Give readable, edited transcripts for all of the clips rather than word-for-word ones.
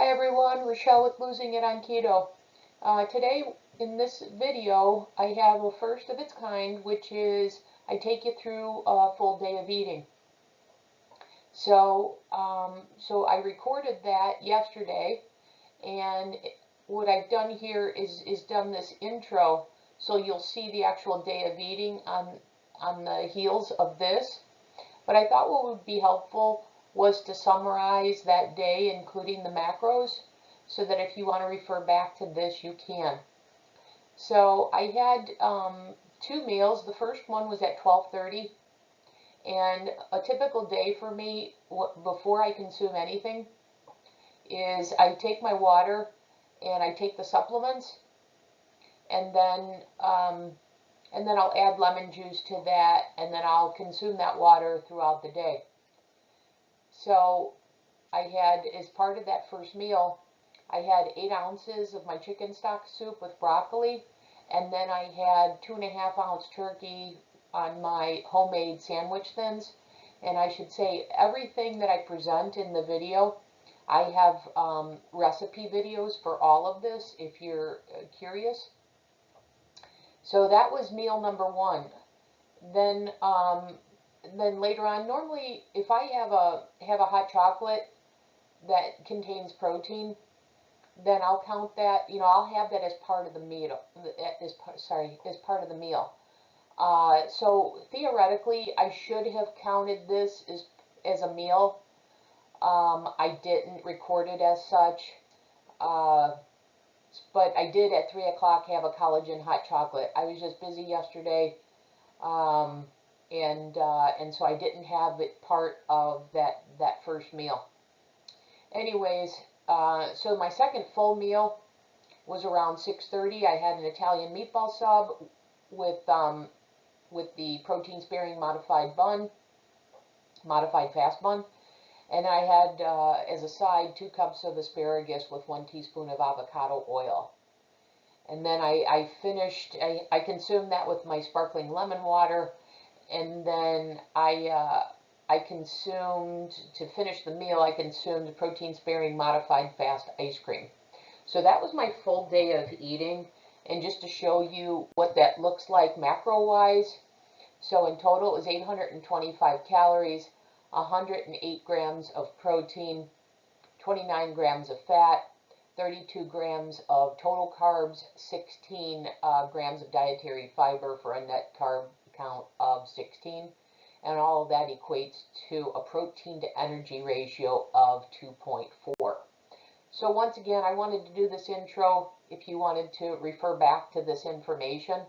Hi everyone, Rochelle with Losing It on Keto. Today in this video I have a first of its kind, which is I take you through a full day of eating. So I recorded that yesterday, and what I've done here is done this intro so you'll see the actual day of eating on the heels of this. But I thought what would be helpful was to summarize that day, including the macros, so that if you want to refer back to this, you can. So I had 2 meals. The first one was at 12:30, and a typical day for me before I consume anything is I take my water and I take the supplements, and then I'll add lemon juice to that, and then I'll consume that water throughout the day. So I had, as part of that first meal, I had 8 ounces of my chicken stock soup with broccoli, and then I had 2.5 ounce turkey on my homemade sandwich thins. And I should say, everything that I present in the video, I have recipe videos for all of this if you're curious. So that was meal number 1. Then later on, normally if I have a hot chocolate that contains protein, then I'll count that. I'll have that as part of the meal. As part of the meal. So theoretically, I should have counted this as a meal. I didn't record it as such, but I did at 3 o'clock have a collagen hot chocolate. I was just busy yesterday. And so I didn't have it part of that first meal. Anyways, so my second full meal was around 6:30. I had an Italian meatball sub with the protein-sparing modified fast bun, and I had as a side 2 cups of asparagus with 1 teaspoon of avocado oil. And then I consumed that with my sparkling lemon water. And then I consumed, to finish the meal, I consumed protein-sparing modified fast ice cream. So that was my full day of eating. And just to show you what that looks like macro-wise, so in total it was 825 calories, 108 grams of protein, 29 grams of fat, 32 grams of total carbs, 16 grams of dietary fiber for a net carb count of 16, and all of that equates to a protein to energy ratio of 2.4. So once again, I wanted to do this intro if you wanted to refer back to this information,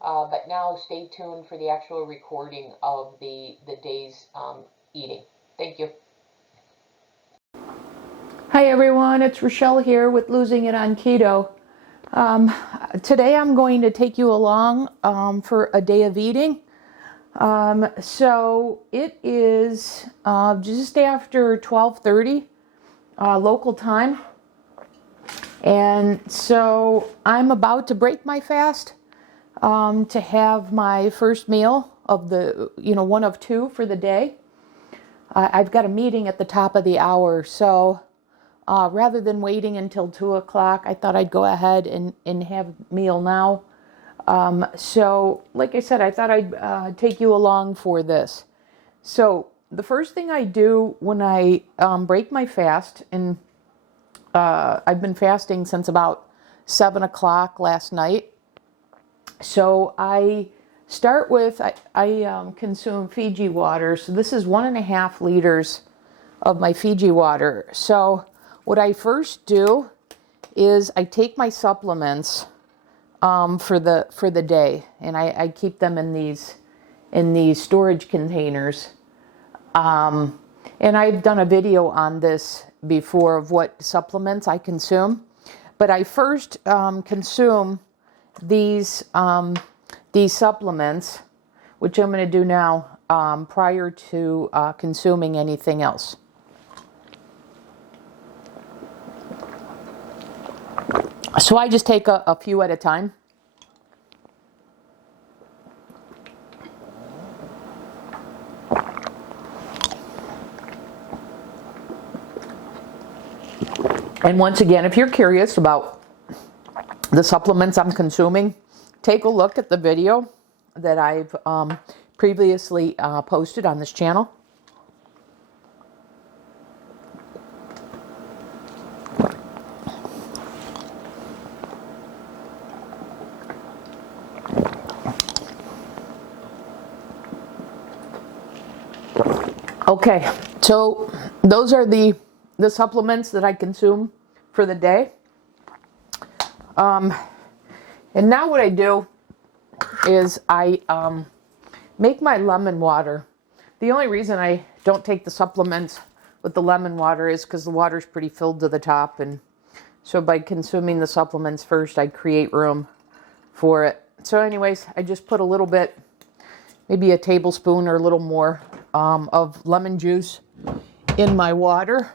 but now stay tuned for the actual recording of the day's eating. Thank you. Hi everyone, it's Rochelle here with Losing It on Keto. Today I'm going to take you along for a day of eating. So it is just after 12:30 local time, and so I'm about to break my fast to have my first meal of the one of 2 for the day. I've got a meeting at the top of the hour, so rather than waiting until 2 o'clock, I thought I'd go ahead and have a meal now. So like I said, I thought I'd take you along for this. So the first thing I do when I break my fast, and I've been fasting since about 7 o'clock last night. So I start with, I consume Fiji water. So this is 1.5 liters of my Fiji water. So what I first do is I take my supplements for the day, and I keep them in these storage containers. And I've done a video on this before of what supplements I consume, but I first consume these supplements, which I'm going to do now, prior to consuming anything else. So I just take a few at a time. And once again, if you're curious about the supplements I'm consuming, take a look at the video that I've previously posted on this channel. Okay, so those are the supplements that I consume for the day. And now what I do is I make my lemon water. The only reason I don't take the supplements with the lemon water is because the water's pretty filled to the top, and so by consuming the supplements first, I create room for it. So anyways, I just put a little bit, maybe a tablespoon or a little more of lemon juice in my water,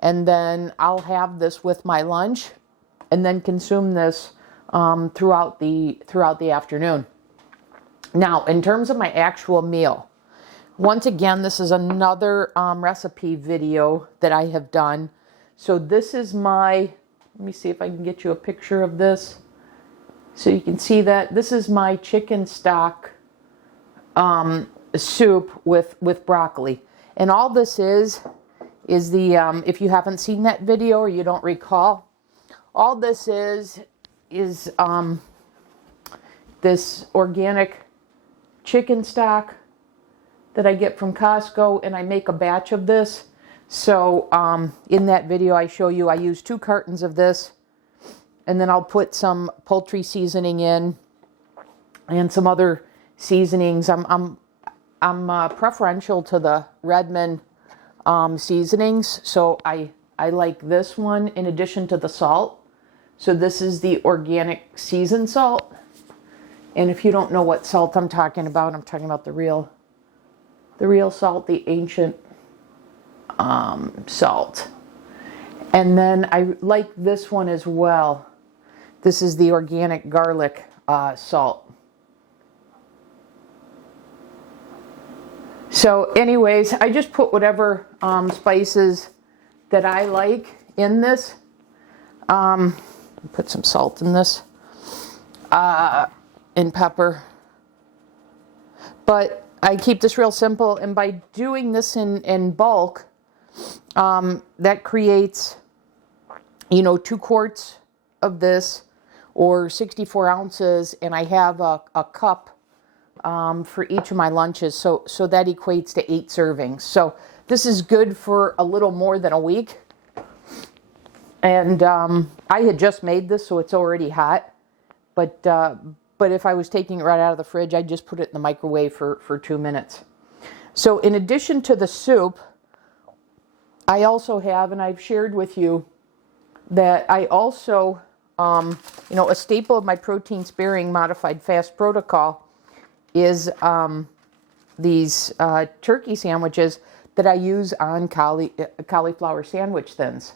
and then I'll have this with my lunch and then consume this throughout the afternoon. Now, in terms of my actual meal, once again, this is another recipe video that I have done. So this is my, let me see if I can get you a picture of this so you can see that. This is my chicken stock soup with broccoli. And all this is the, if you haven't seen that video or you don't recall, all this is this organic chicken stock that I get from Costco, and I make a batch of this. So in that video I show you I use 2 cartons of this, and then I'll put some poultry seasoning in and some other seasonings. I'm preferential to the Redmond seasonings, so I like this one in addition to the salt. So this is the organic seasoned salt, and if you don't know what salt I'm talking about the real salt, the ancient salt. And then I like this one as well. This is the organic garlic salt. So anyways, I just put whatever spices that I like in this. Put some salt in this, and pepper. But I keep this real simple, and by doing this in bulk, that creates, 2 quarts of this, or 64 ounces, and I have a cup for each of my lunches, so that equates to 8 servings. So this is good for a little more than a week. And I had just made this, so it's already hot. But if I was taking it right out of the fridge, I'd just put it in the microwave for 2 minutes. So in addition to the soup, I also have, and I've shared with you, that I also, a staple of my protein sparing modified fast protocol is these turkey sandwiches that I use on cauliflower sandwich thins.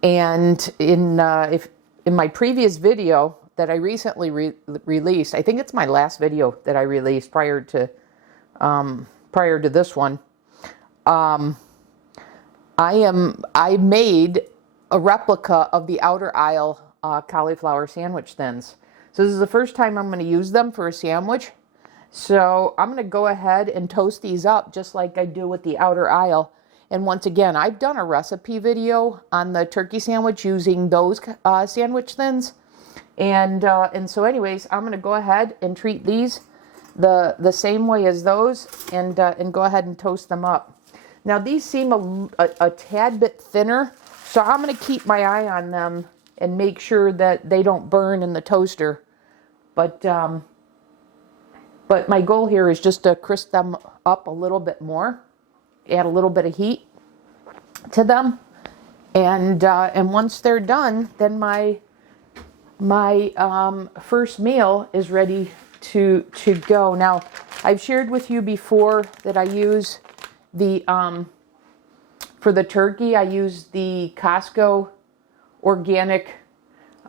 And in my previous video that I recently released, I think it's my last video that I released prior to this one, I made a replica of the outer aisle cauliflower sandwich thins. So this is the first time I'm going to use them for a sandwich. So I'm going to go ahead and toast these up just like I do with the outer aisle. And once again, I've done a recipe video on the turkey sandwich using those sandwich thins. And so anyways, I'm going to go ahead and treat these the same way as those, and go ahead and toast them up. Now these seem a tad bit thinner, so I'm going to keep my eye on them and make sure that they don't burn in the toaster. But my goal here is just to crisp them up a little bit more, add a little bit of heat to them, and once they're done, then my first meal is ready to go. Now, I've shared with you before that I use the for the turkey, I use the Costco organic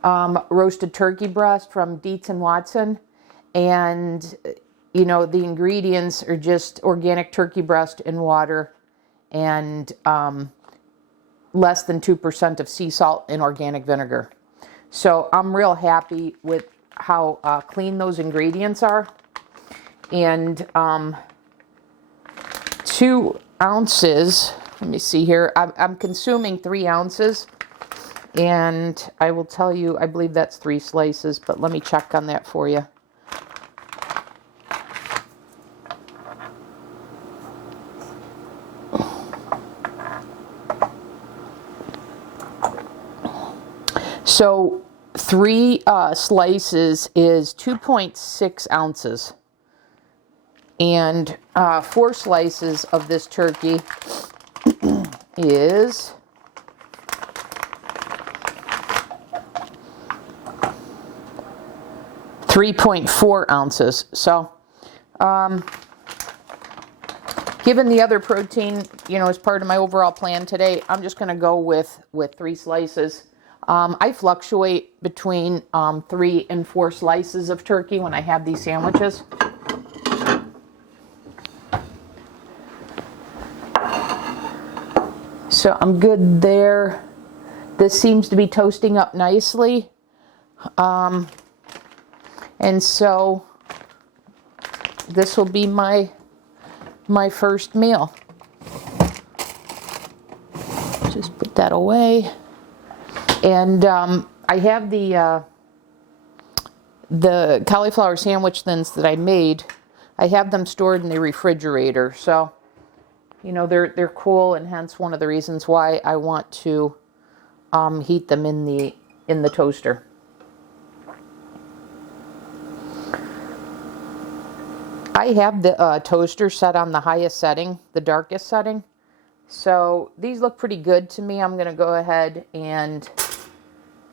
roasted turkey breast from Dietz and Watson, and the ingredients are just organic turkey breast in water and less than 2% of sea salt and organic vinegar. So I'm real happy with how clean those ingredients are. And 2 ounces, let me see here, I'm consuming 3 ounces. And I will tell you, I believe that's 3 slices, but let me check on that for you. So 3 slices is 2.6 ounces. And 4 slices of this turkey is 3.4 ounces. So, given the other protein, as part of my overall plan today, I'm just going to go with 3 slices. I fluctuate between 3 and 4 slices of turkey when I have these sandwiches. So I'm good there. This seems to be toasting up nicely. And so this will be my first meal. Just put that away. And I have the cauliflower sandwich thins that I made. I have them stored in the refrigerator. So, they're cool, and hence one of the reasons why I want to heat them in the toaster. I have the toaster set on the highest setting, the darkest setting. So these look pretty good to me. I'm going to go ahead and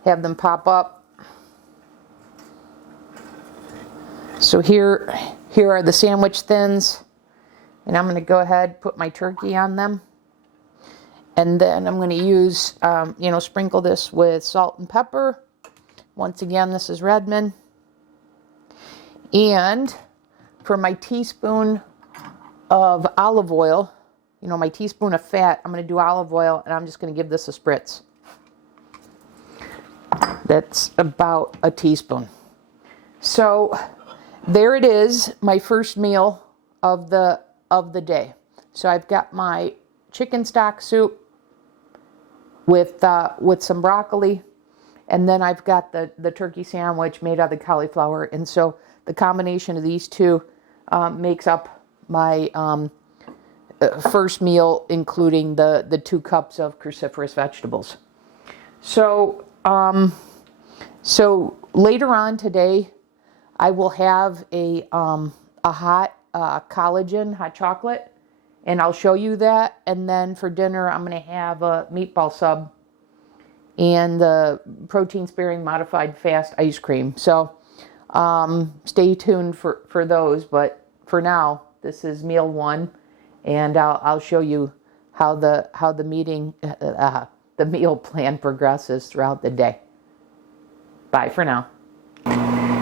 have them pop up. So here are the sandwich thins. And I'm going to go ahead, put my turkey on them. And then I'm going to use, sprinkle this with salt and pepper. Once again, this is Redmond. And for my teaspoon of olive oil, my teaspoon of fat, I'm going to do olive oil, and I'm just going to give this a spritz. That's about a teaspoon. So there it is, my first meal of the day. So I've got my chicken stock soup with some broccoli, and then I've got the turkey sandwich made out of the cauliflower. And so the combination of these two makes up my first meal, including the 2 cups of cruciferous vegetables. So later on today, I will have a hot collagen, hot chocolate, and I'll show you that. And then for dinner, I'm going to have a meatball sub and the protein-sparing modified fast ice cream. So stay tuned for those. But for now, this is meal 1, and I'll show you how the meal plan progresses throughout the day. Bye for now.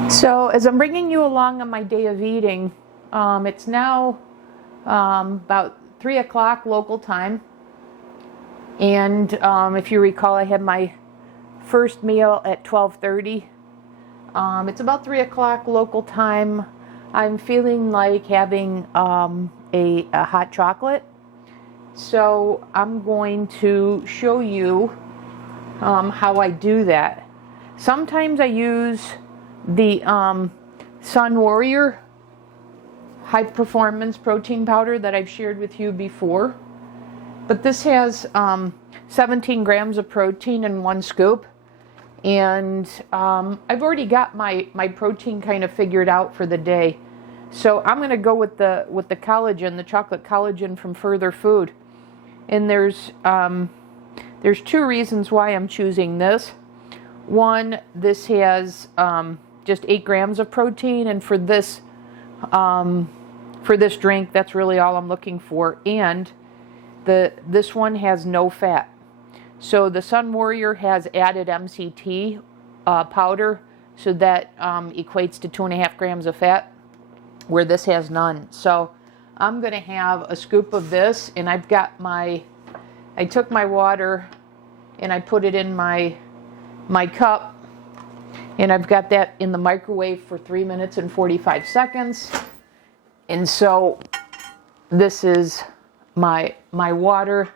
So as I'm bringing you along on my day of eating, it's now about 3 o'clock local time. And if you recall, I had my first meal at 12:30. It's about 3 o'clock local time. I'm feeling like having a hot chocolate. So I'm going to show you how I do that. Sometimes I use the Sun Warrior high performance protein powder that I've shared with you before. But this has 17 grams of protein in 1 scoop. And I've already got my protein kind of figured out for the day. So I'm going to go with the collagen, the chocolate collagen from Further Food. And there's 2 reasons why I'm choosing this. One, this has just 8 grams of protein, and for this drink, that's really all I'm looking for. And this one has no fat. So the Sun Warrior has added MCT powder, so that equates to 2.5 grams of fat, where this has none. So I'm going to have a scoop of this, and I've got I took my water and I put it in my cup, and I've got that in the microwave for 3 minutes and 45 seconds. And so this is my water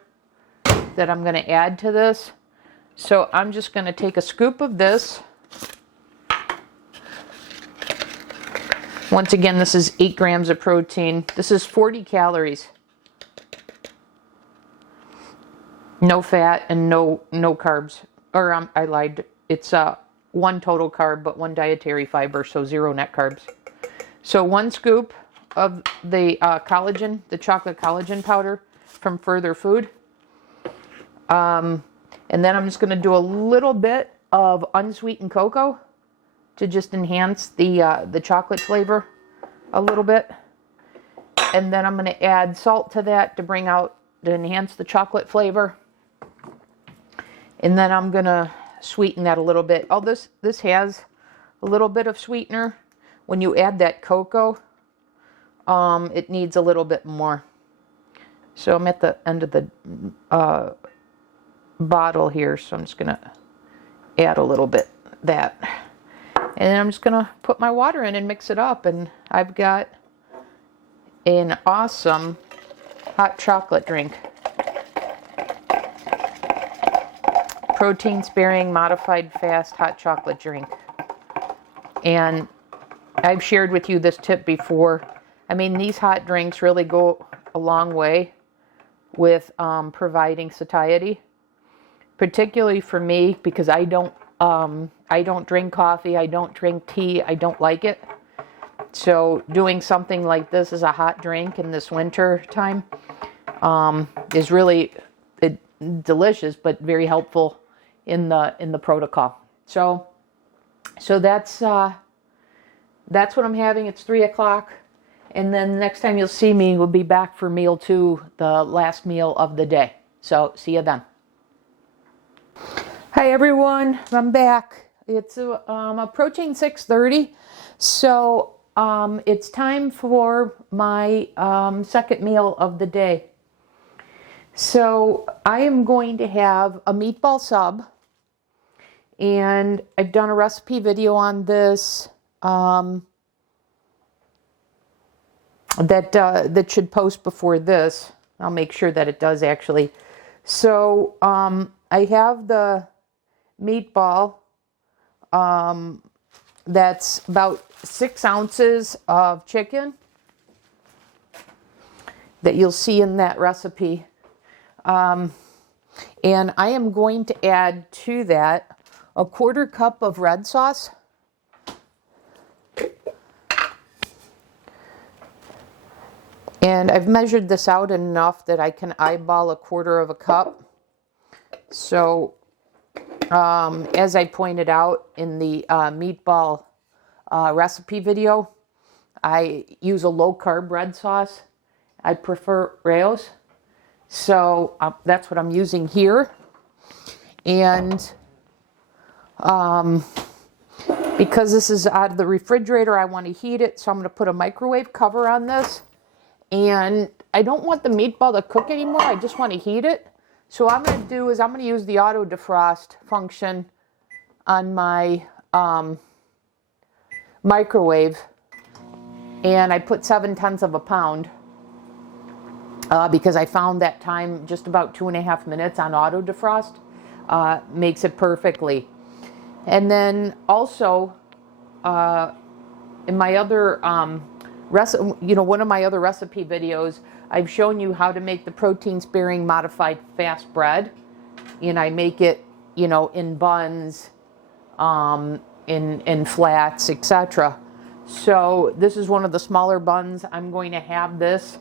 that I'm going to add to this. So I'm just going to take a scoop of this. Once again, this is 8 grams of protein. This is 40 calories. No fat and no carbs. Or I lied. It's 1 total carb, but 1 dietary fiber, so 0 net carbs. So 1 scoop of the collagen, the chocolate collagen powder from Further Food. And then I'm just going to do a little bit of unsweetened cocoa to just enhance the chocolate flavor a little bit. And then I'm going to add salt to that to enhance the chocolate flavor. And then I'm going to sweeten that a little bit. Oh, this has a little bit of sweetener. When you add that cocoa, it needs a little bit more. So I'm at the end of the bottle here, so I'm just going to add a little bit of that. And then I'm just going to put my water in and mix it up, and I've got an awesome hot chocolate drink. Protein sparing, modified fast hot chocolate drink. And I've shared with you this tip before. I mean, these hot drinks really go a long way with providing satiety, particularly for me, because I don't drink coffee, I don't drink tea, I don't like it. So doing something like this as a hot drink in this winter time is really delicious, but very helpful in the protocol. So that's what I'm having. It's 3 o'clock. And then next time you'll see me, we'll be back for meal 2, the last meal of the day. So see you then. Hi everyone, I'm back. It's approaching 6:30, so it's time for my second meal of the day. So I am going to have a meatball sub, and I've done a recipe video on this that should post before this. I'll make sure that it does actually. So I have the meatball that's about 6 ounces of chicken that you'll see in that recipe. And I am going to add to that a 1/4 cup of red sauce. And I've measured this out enough that I can eyeball a 1/4 cup. So as I pointed out in the meatball recipe video, I use a low-carb red sauce. I prefer Rao's. So that's what I'm using here. And because this is out of the refrigerator, I want to heat it. So I'm going to put a microwave cover on this. And I don't want the meatball to cook anymore. I just want to heat it. So what I'm going to do is I'm going to use the auto defrost function on my microwave. And I put 7/10 of a pound because I found that time just about 2.5 minutes on auto defrost makes it perfectly. And then also in my other one of my other recipe videos, I've shown you how to make the protein sparing modified fast bread. And I make it, in buns, in flats, etc. So this is one of the smaller buns. I'm going to have this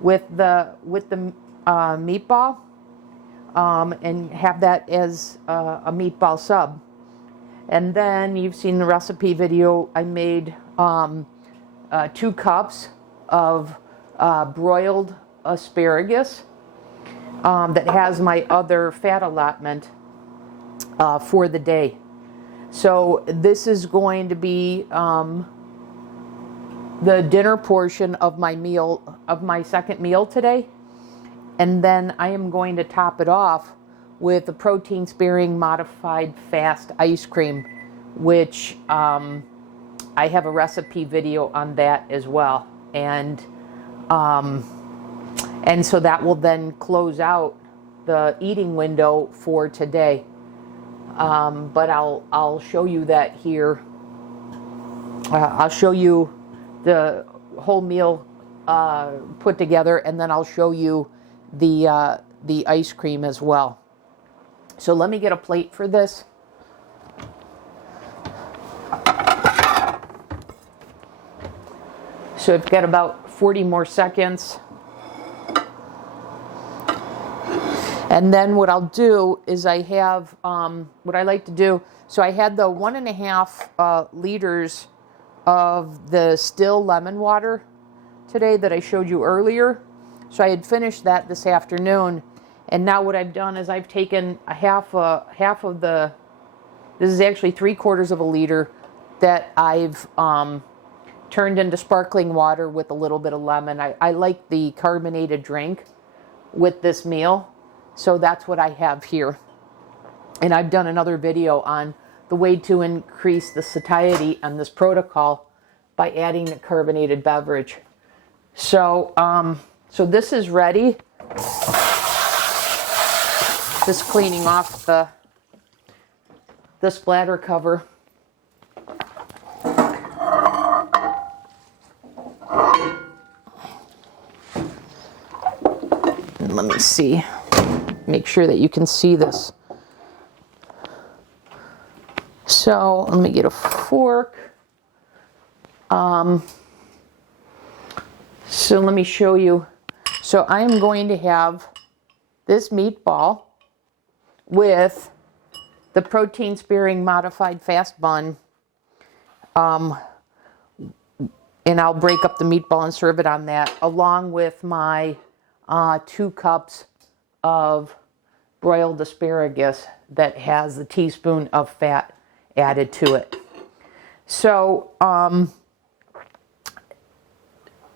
with the meatball, and have that as a meatball sub. And then you've seen the recipe video. I made 2 cups of broiled asparagus that has my other fat allotment for the day. So this is going to be the dinner portion of my meal, of my second meal today. And then I am going to top it off with the protein sparing modified fast ice cream, which I have a recipe video on that as well. And so that will then close out the eating window for today. But I'll show you that here. I'll show you the whole meal put together, and then I'll show you the ice cream as well. So let me get a plate for this. So I've got about 40 more seconds. And then what I'll do is I have, what I like to do, so I had the 1.5 liters of the still lemon water today that I showed you earlier. So I had finished that this afternoon. And now what I've done is I've taken half of the, this is actually 3/4 of a liter that I've turned into sparkling water with a little bit of lemon. I like the carbonated drink with this meal. So that's what I have here. And I've done another video on the way to increase the satiety on this protocol by adding a carbonated beverage. So, so this is ready. Just cleaning off the splatter cover. And let me see. Make sure that you can see this. So let me get a fork. So let me show you. So I am going to have this meatball with the protein sparing modified fast bun. And I'll break up the meatball and serve it on that, along with my 2 cups of broiled asparagus that has a teaspoon of fat added to it. So,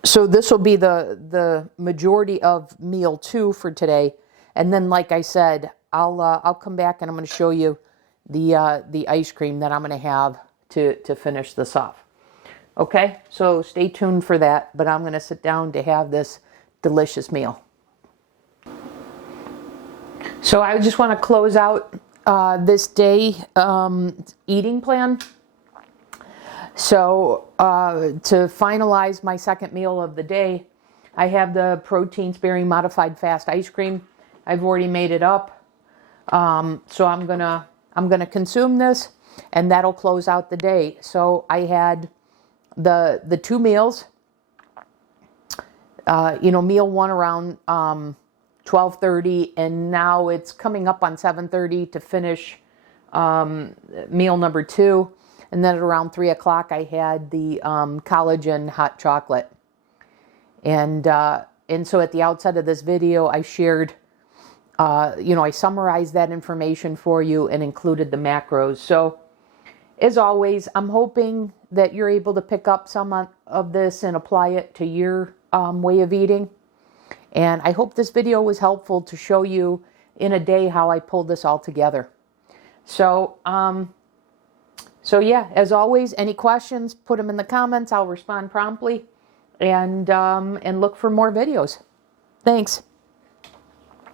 so this will be the majority of meal 2 for today, and then, like I said, I'll come back and I'm going to show you the ice cream that I'm going to have to finish this off. Okay, so stay tuned for that. But I'm going to sit down to have this delicious meal. So I just want to close out this day eating plan. So to finalize my second meal of the day, I have the protein sparing modified fast ice cream. I've already made it up. So I'm gonna consume this, and that'll close out the day. So I had the 2 meals. Meal 1 around 12:30, and now it's coming up on 7:30 to finish meal number 2. And then at around 3 o'clock, I had the collagen hot chocolate. And so at the outset of this video, I shared, I summarized that information for you and included the macros. So as always, I'm hoping that you're able to pick up some of this and apply it to your way of eating. And I hope this video was helpful to show you in a day how I pulled this all together. So, so yeah, as always, any questions, put them in the comments. I'll respond promptly, and look for more videos. Thanks.